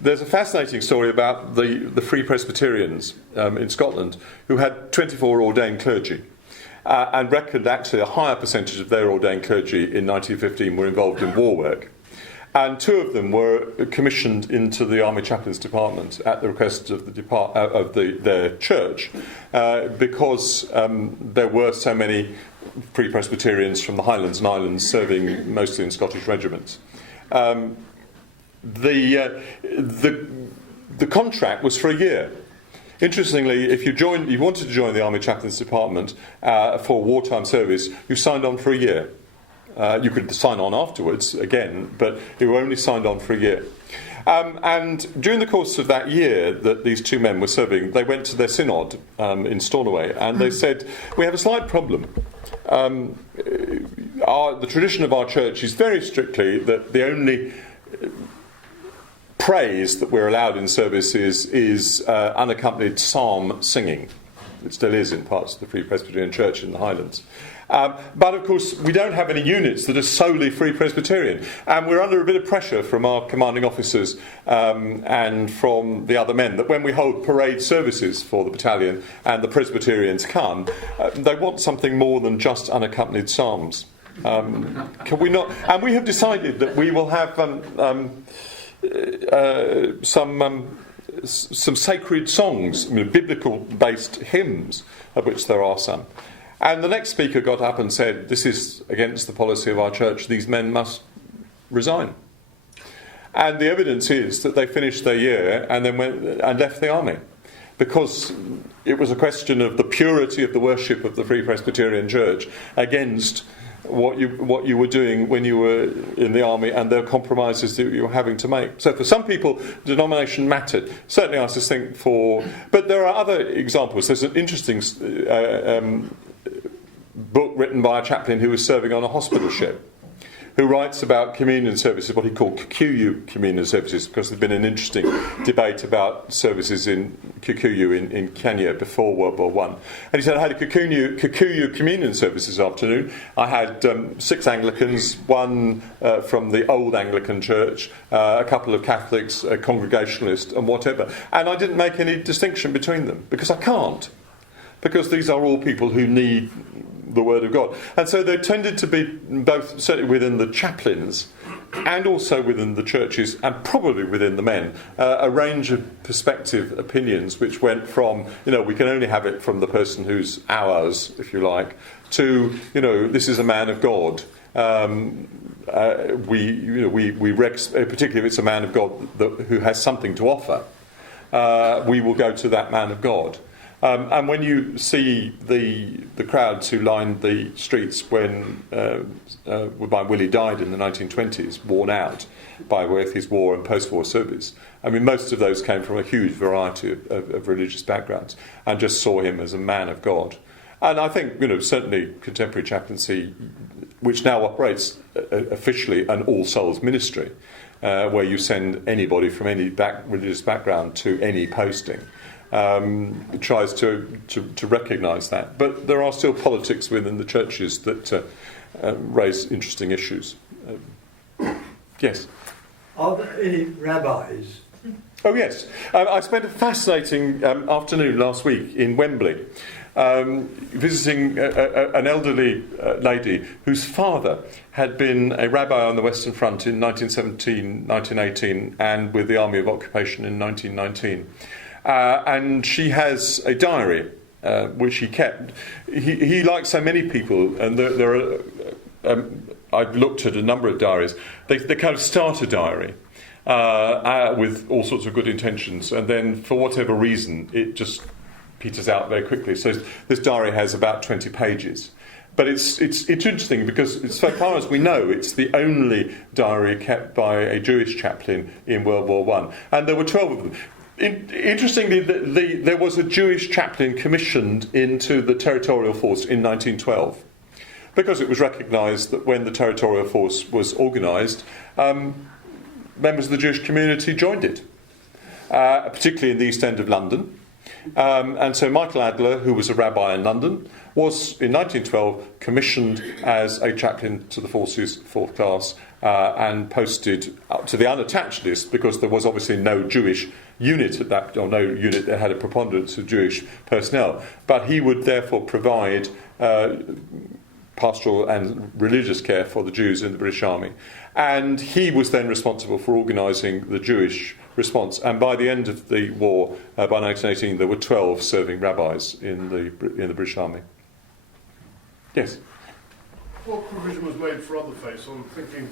There's a fascinating story about the Free Presbyterians in Scotland who had 24 ordained clergy. And reckoned actually a higher percentage of their ordained clergy in 1915 were involved in war work. And two of them were commissioned into the Army Chaplains Department at the request of their church, because there were so many Free Presbyterians from the Highlands and Islands serving mostly in Scottish regiments. The contract was for a year. Interestingly, if you wanted to join the Army Chaplains Department for wartime service, you signed on for a year. You could sign on afterwards again, but you were only signed on for a year. And during the course of that year that these two men were serving, they went to their synod in Stornoway, and they said, "We have a slight problem. The tradition of our church is very strictly that the only praise that we're allowed in service is unaccompanied psalm singing. It still is in parts of the Free Presbyterian Church in the Highlands. But of course we don't have any units that are solely Free Presbyterian, and we're under a bit of pressure from our commanding officers and from the other men that when we hold parade services for the battalion and the Presbyterians come, they want something more than just unaccompanied psalms. Can we not? And we have decided that we will have some sacred songs, biblical-based hymns, of which there are some. And the next speaker got up and said, "This is against the policy of our church. These men must resign." And the evidence is that they finished their year and then went and left the army, because it was a question of the purity of the worship of the Free Presbyterian Church against what you were doing when you were in the army and the compromises that you were having to make. So for some people, denomination mattered. Certainly, I just think but there are other examples. There's an interesting book written by a chaplain who was serving on a hospital ship, who writes about communion services, what he called Kikuyu communion services, because there's been an interesting debate about services in Kikuyu in Kenya before World War One. And he said, I had a Kikuyu communion service this afternoon. I had 6 Anglicans, one from the old Anglican church, a couple of Catholics, a Congregationalist, and whatever. And I didn't make any distinction between them, because I can't. Because these are all people who need the Word of God. And so there tended to be, both certainly within the chaplains and also within the churches, and probably within the men, a range of perspective opinions which went from, we can only have it from the person who's ours, if you like, to, this is a man of God. Particularly if it's a man of God who has something to offer, we will go to that man of God. And when you see the crowds who lined the streets when Willie died in the 1920s, worn out by both his war and post-war service, I mean, most of those came from a huge variety of religious backgrounds and just saw him as a man of God. And I think, certainly contemporary chaplaincy, which now operates officially an All Souls ministry, where you send anybody from any religious background to any posting, tries to recognise that. But there are still politics within the churches that raise interesting issues. Yes? Are there any rabbis? Oh, yes. I spent a fascinating afternoon last week in Wembley, visiting an elderly lady whose father had been a rabbi on the Western Front in 1917, 1918, and with the Army of Occupation in 1919. And she has a diary which he kept. He like so many people, and there are. I've looked at a number of diaries. They kind of start a diary with all sorts of good intentions, and then for whatever reason, it just peters out very quickly. So this diary has about 20 pages. But it's interesting because, so far as we know, it's the only diary kept by a Jewish chaplain in World War One, and there were 12 of them. Interestingly, there was a Jewish chaplain commissioned into the territorial force in 1912, because it was recognised that when the territorial force was organised, members of the Jewish community joined it, particularly in the East End of London. And so Michael Adler, who was a rabbi in London, was in 1912 commissioned as a chaplain to the forces, 4th class, and posted up to the unattached list, because there was obviously no Jewish unit at that, or no unit that had a preponderance of Jewish personnel. But he would therefore provide pastoral and religious care for the Jews in the British Army. And he was then responsible for organising the Jewish response. And by the end of the war, by 1918, there were 12 serving rabbis in the British Army. Yes? What provision was made for other faiths? I'm thinking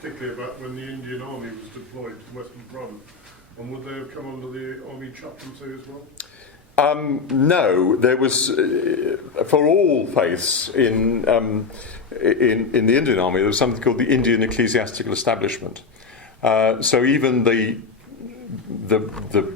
particularly about when the Indian Army was deployed to the Western Front. And would they have come under the Army Chaplaincy as well? No, there was for all faiths in the Indian Army. There was something called the Indian Ecclesiastical Establishment. So even the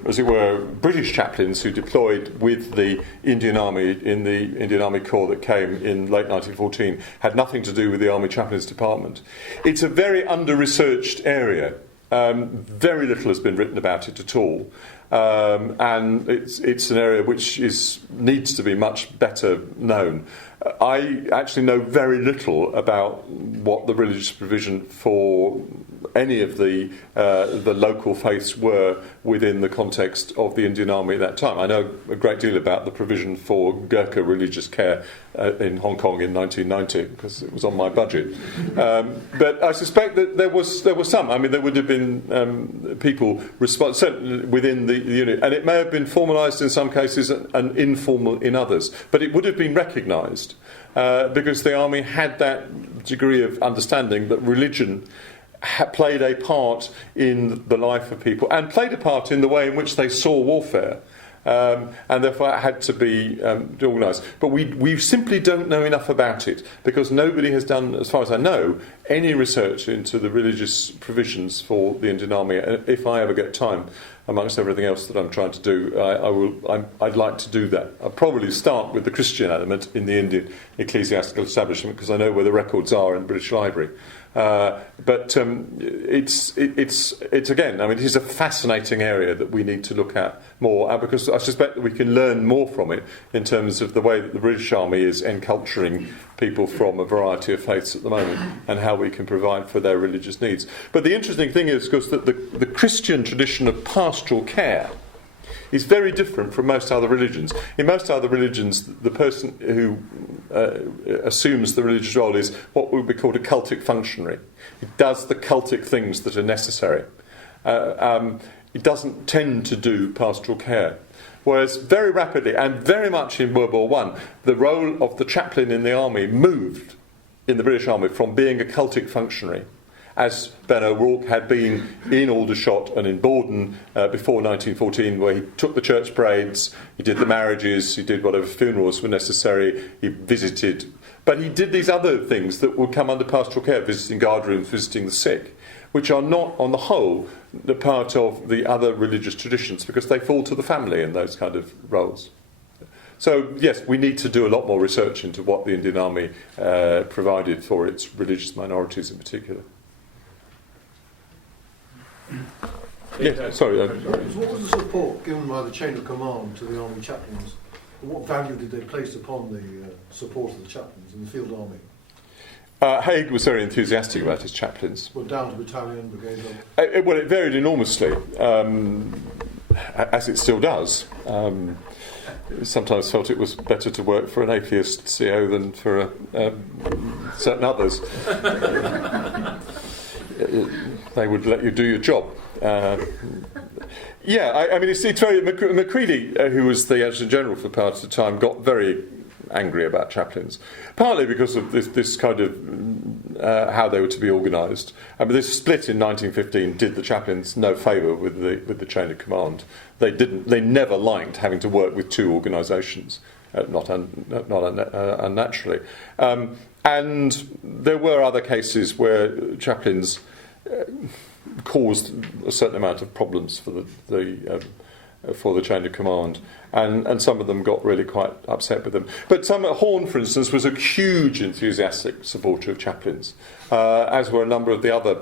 as it were British chaplains who deployed with the Indian Army in the Indian Army Corps that came in late 1914 had nothing to do with the Army Chaplains Department. It's a very under-researched area. Very little has been written about it at all. And it's an area which needs to be much better known. I actually know very little about what the religious provision for any of the local faiths were within the context of the Indian Army at that time. I know a great deal about the provision for GURKHA religious care in Hong Kong in 1990, because it was on my budget. But I suspect that there was some. I mean, there would have been people certainly within the unit, and it may have been formalised in some cases and informal in others. But it would have been recognised because the army had that degree of understanding that religion played a part in the life of people and played a part in the way in which they saw warfare. And therefore it had to be organised. But we simply don't know enough about it, because nobody has done, as far as I know, any research into the religious provisions for the Indian Army. If I ever get time, amongst everything else that I'm trying to do, I'd like to do that. I'll probably start with the Christian element in the Indian ecclesiastical establishment, because I know where the records are in the British Library. But it's again, I mean, it is a fascinating area that we need to look at more, because I suspect that we can learn more from it in terms of the way that the British Army is enculturing people from a variety of faiths at the moment, and how we can provide for their religious needs. But the interesting thing is, of course, that the Christian tradition of pastoral care is very different from most other religions. In most other religions, the person who assumes the religious role is what would be called a cultic functionary. It does the cultic things that are necessary. It doesn't tend to do pastoral care. Whereas very rapidly, and very much in World War I, the role of the chaplain in the army moved in the British Army from being a cultic functionary, as Ben O'Rourke had been in Aldershot and in Borden before 1914, where he took the church parades, he did the marriages, he did whatever funerals were necessary, he visited. But he did these other things that would come under pastoral care, visiting guard rooms, visiting the sick, which are not, on the whole, the part of the other religious traditions, because they fall to the family in those kind of roles. So, yes, we need to do a lot more research into what the Indian Army provided for its religious minorities in particular. Yeah, sorry. What was the support given by the chain of command to the army chaplains? What value did they place upon the support of the chaplains in the field army? Haig was very enthusiastic about his chaplains. Well, down to battalion, brigade level? It varied enormously, as it still does. Sometimes felt it was better to work for an atheist CO than for certain others. They would let you do your job. I mean, it's very... Macready, who was the Adjutant General for part of the time, got very angry about chaplains, partly because of this kind of how they were to be organised. I mean, this split in 1915 did the chaplains no favour with the chain of command. They never liked having to work with two organisations, not unnaturally. And there were other cases where chaplains caused a certain amount of problems for the chain of command, and some of them got really quite upset with them. But Horne, for instance, was a huge enthusiastic supporter of chaplains, as were a number of the other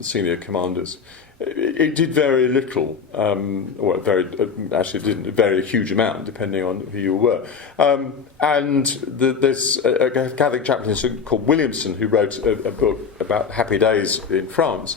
senior commanders. It did very little, actually it didn't vary a huge amount depending on who you were. There's a Catholic chaplain called Williamson who wrote a book about Happy Days in France,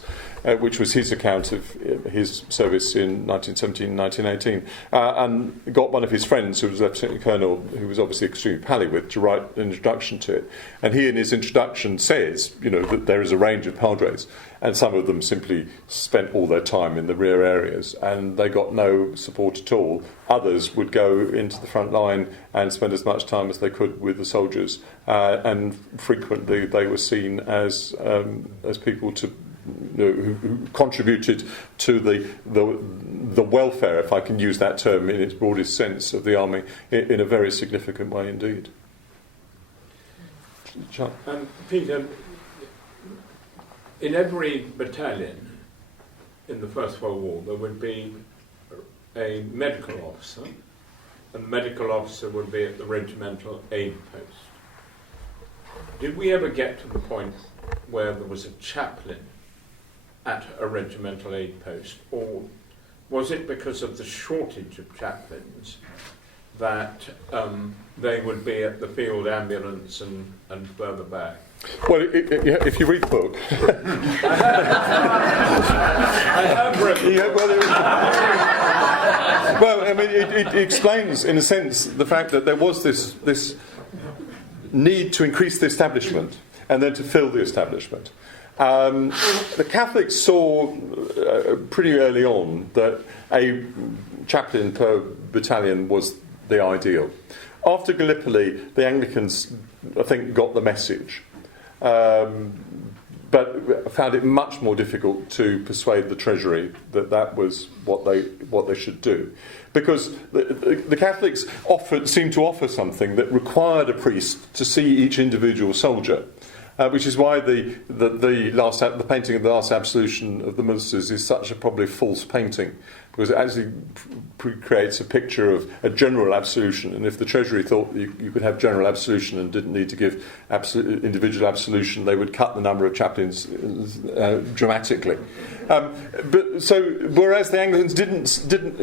which was his account of his service in 1917 and 1918, and got one of his friends, who was Lieutenant Colonel, who was obviously extremely pally with, to write an introduction to it. And he, in his introduction, says, that there is a range of padres, and some of them simply spent all their time in the rear areas, and they got no support at all. Others would go into the front line and spend as much time as they could with the soldiers, and frequently they were seen as people who contributed to the welfare, if I can use that term in its broadest sense, of the army in a very significant way indeed. Peter, in every battalion in the First World War there would be a medical officer, and the medical officer would be at the regimental aid post. Did we ever get to the point where there was a chaplain at a regimental aid post, or was it because of the shortage of chaplains that they would be at the field ambulance and further back? Well, if you read the book... I have read the book. Well, I mean, it explains, in a sense, the fact that there was this need to increase the establishment and then to fill the establishment. The Catholics saw pretty early on that a chaplain per battalion was the ideal. After Gallipoli, the Anglicans, I think, got the message, but found it much more difficult to persuade the Treasury that was what they should do, because the Catholics seemed to offer something that required a priest to see each individual soldier. Which is why the painting of the Last Absolution of the Ministers is such a probably false painting, because it actually creates a picture of a general absolution, and if the Treasury thought you could have general absolution and didn't need to give individual absolution, they would cut the number of chaplains dramatically. Whereas the Anglicans didn't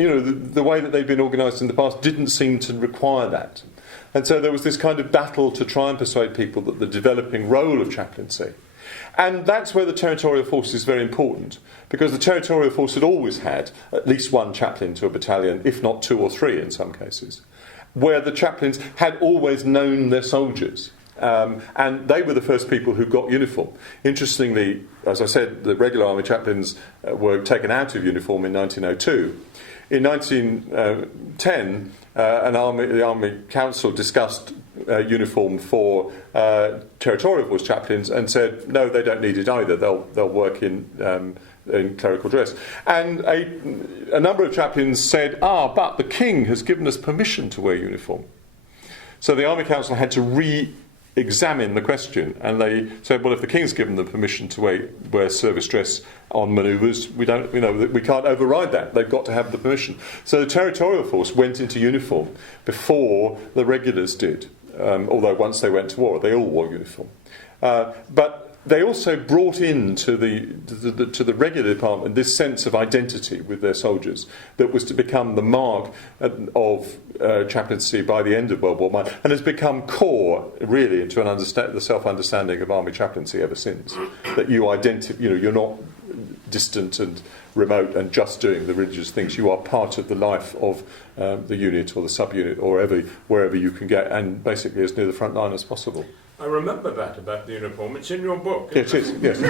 the way that they'd been organised in the past didn't seem to require that. And so there was this kind of battle to try and persuade people that the developing role of chaplaincy. And that's where the territorial force is very important, because the territorial force had always had at least one chaplain to a battalion, if not 2 or 3 in some cases, where the chaplains had always known their soldiers. And they were the first people who got uniform. Interestingly, as I said, the regular army chaplains were taken out of uniform in 1902. In 1910, the Army Council discussed uniform for territorial force chaplains and said, no, they don't need it either. They'll work in clerical dress. And a number of chaplains said, but the King has given us permission to wear uniform. So the Army Council had to re-examine the question, and they said, well, if the King's given them permission to wear service dress on manoeuvres, we can't override that. They've got to have the permission. So the territorial force went into uniform before the regulars did, although once they went to war, they all wore uniform. But they also brought in to the regular department this sense of identity with their soldiers that was to become the mark of chaplaincy by the end of World War I, and has become core, really, to the self-understanding of army chaplaincy ever since. That you're not distant and remote and just doing the religious things. You are part of the life of the unit or the subunit or wherever you can get, and basically as near the front line as possible. I remember that about the uniform. It's in your book. It is, yes.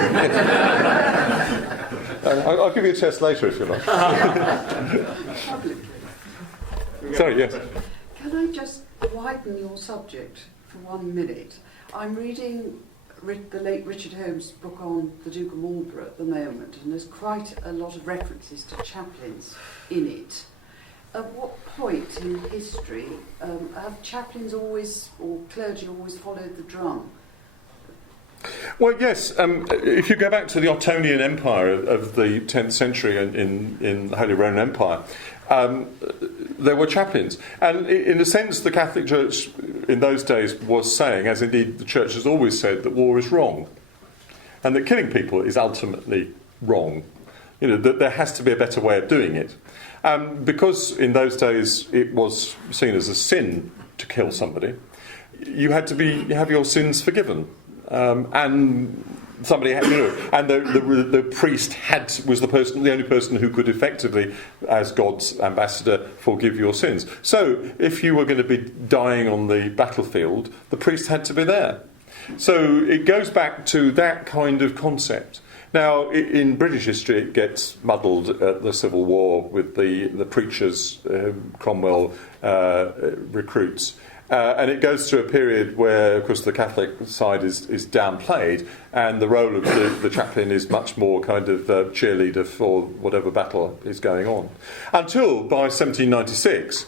I'll give you a test later if you like. Sorry, yes. Can I just widen your subject for 1 minute? I'm reading the late Richard Holmes' book on the Duke of Marlborough at the moment, and there's quite a lot of references to chaplains in it. At what point in history have chaplains always, or clergy always followed the drum? Well, yes. If you go back to the Ottonian Empire of the 10th century in the Holy Roman Empire, there were chaplains. And in a sense, the Catholic Church in those days was saying, as indeed the Church has always said, that war is wrong. And that killing people is ultimately wrong. That there has to be a better way of doing it. Because in those days it was seen as a sin to kill somebody, you had to have your sins forgiven, and somebody had, and the priest was the only person who could effectively, as God's ambassador, forgive your sins. So if you were going to be dying on the battlefield, the priest had to be there. So it goes back to that kind of concept. Now, in British history, it gets muddled at the Civil War with the preachers Cromwell recruits. And it goes through a period where, of course, the Catholic side is downplayed, and the role of the chaplain is much more kind of cheerleader for whatever battle is going on. Until, by 1796,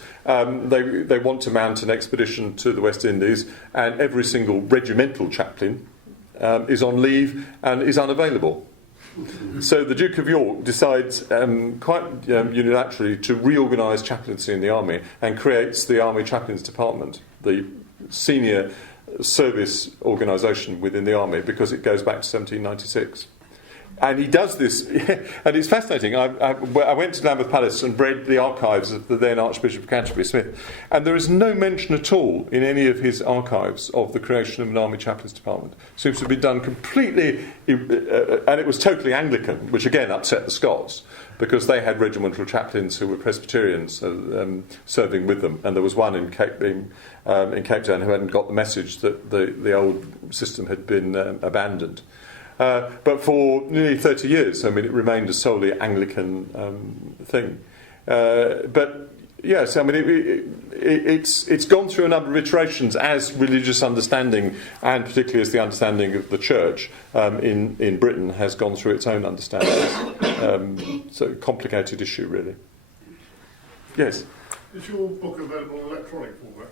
they want to mount an expedition to the West Indies, and every single regimental chaplain is on leave and is unavailable. So the Duke of York decides quite unilaterally to reorganise chaplaincy in the army and creates the Army Chaplains Department, the senior service organisation within the army, because it goes back to 1796. And he does this, and it's fascinating. I went to Lambeth Palace and read the archives of the then Archbishop of Canterbury, Smith, and there is no mention at all in any of his archives of the creation of an Army Chaplains Department. It seems to have been done completely, and it was totally Anglican, which again upset the Scots, because they had regimental chaplains who were Presbyterians serving with them, and there was one in Cape Town who hadn't got the message that the old system had been abandoned. But for nearly 30 years, it remained a solely Anglican thing. But yes, it's gone through a number of iterations as religious understanding, and particularly as the understanding of the Church in Britain has gone through its own understanding. So complicated issue, really. Yes. Is your book available in electronic format?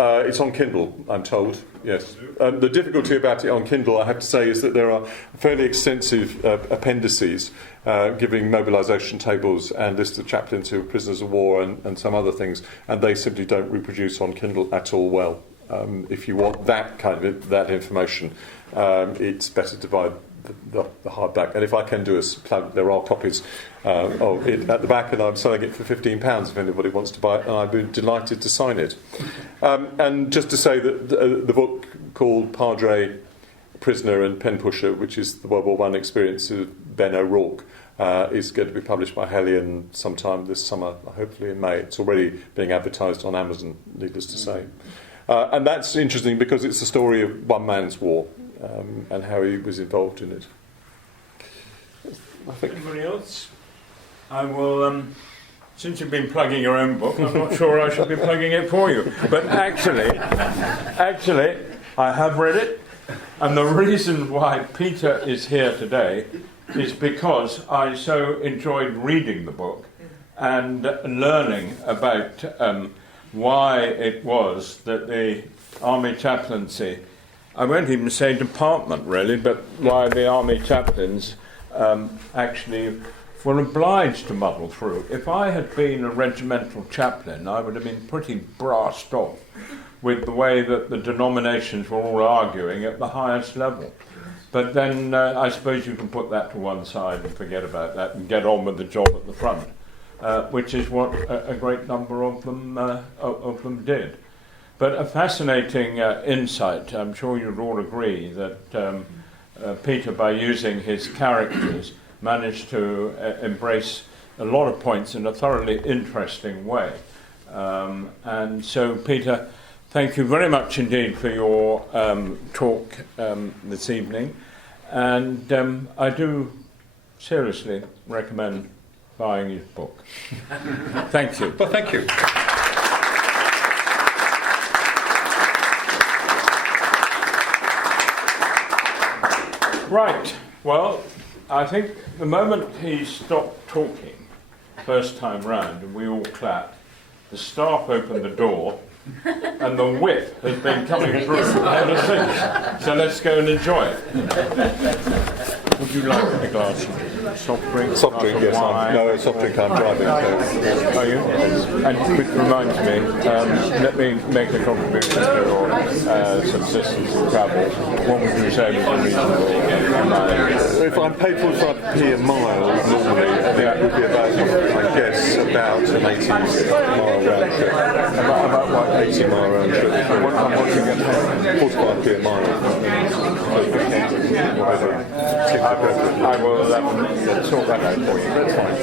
It's on Kindle, I'm told, yes. The difficulty about it on Kindle, I have to say, is that there are fairly extensive appendices giving mobilisation tables and lists of chaplains who are prisoners of war and some other things, and they simply don't reproduce on Kindle at all well. If you want that kind of that information, it's better to buy the hardback. And if I can do a plug, there are copies of it at the back, and I'm selling it for £15 if anybody wants to buy it, and I'd be delighted to sign it. And just to say that the book called Padre, Prisoner and Pen Pusher, which is the World War I experience of Ben O'Rourke, is going to be published by Hellion sometime this summer, hopefully in May. It's already being advertised on Amazon, needless to say. And that's interesting because it's the story of one man's war and how he was involved in it. Anybody else? I will, since you've been plugging your own book, I'm not sure I should be plugging it for you. But actually, I have read it, and the reason why Peter is here today is because I so enjoyed reading the book and learning about why it was that the Army Chaplaincy, I won't even say department really, but why the Army Chaplains actually were obliged to muddle through. If I had been a regimental chaplain, I would have been pretty brassed off with the way that the denominations were all arguing at the highest level. But then I suppose you can put that to one side and forget about that and get on with the job at the front, which is what a great number of them did. But a fascinating insight. I'm sure you'd all agree that Peter, by using his characters, managed to embrace a lot of points in a thoroughly interesting way. And so, Peter, thank you very much indeed for your talk this evening. And I do seriously recommend buying his book. Thank you. Well, thank you. Right. Well, I think the moment he stopped talking, first time round, and we all clapped, the staff opened the door, and the whip has been coming through ever since. So let's go and enjoy it. Would you like a glass of soft drink? Soft drink, yes. No, soft drink, I'm driving. So. Are you? And which reminds me, let me make a contribution to your subsistence and travel. What would you say was the reasonable? If I'm paid 45p a mile normally, I think it would be about, I guess, about an 80-mile round trip. About what? 80-mile round trip. What do you get paid? 45p a mile. Whatever. I will sort that out for you. That's fine.